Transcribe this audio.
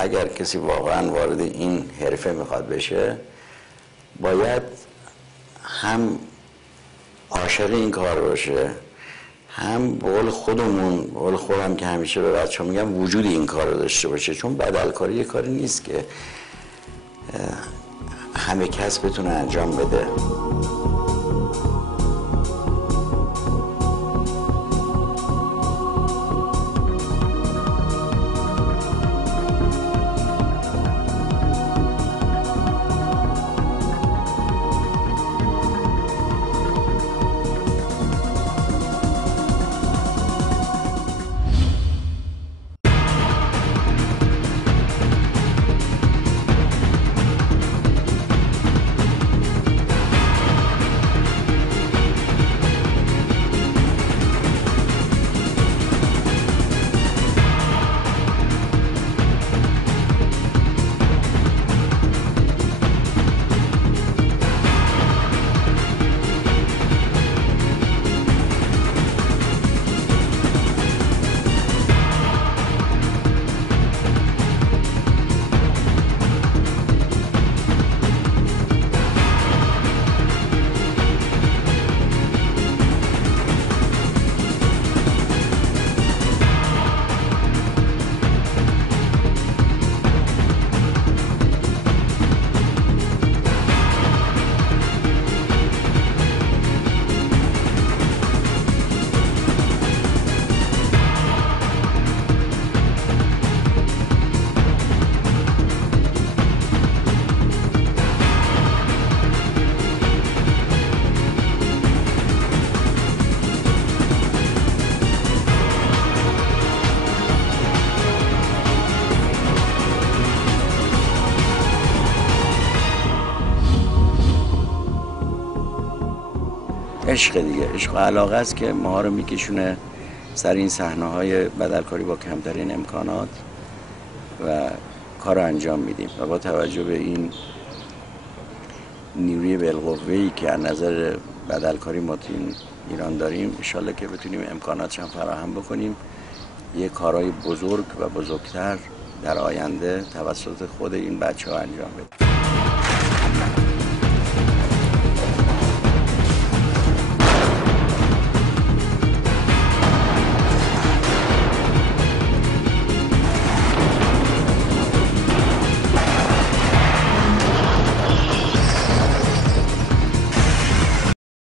اگر کسی واقعا وارد این حرفه میخواد بشه باید هم عاشق این کار باشه، هم به قول خودمون، به قول خودم که همیشه به بچه‌ها میگم وجود این کار رو داشته باشه، چون بدلکاری یه کاری نیست که همه کس بتونه انجام بده. عشق دیگه، عشق و علاقه است که ما رو میکشونه سر این صحنه‌های بدلکاری با کمترین امکانات و کار رو انجام میدیم و با توجه به این نیروی بالقوه‌ای که از نظر بدلکاری ما تو ایران داریم، انشالله که بتونیم امکاناتش هم فراهم بکنیم، یه کارهای بزرگ و بزرگتر در آینده توسط خود این بچه‌ها انجام بدیم.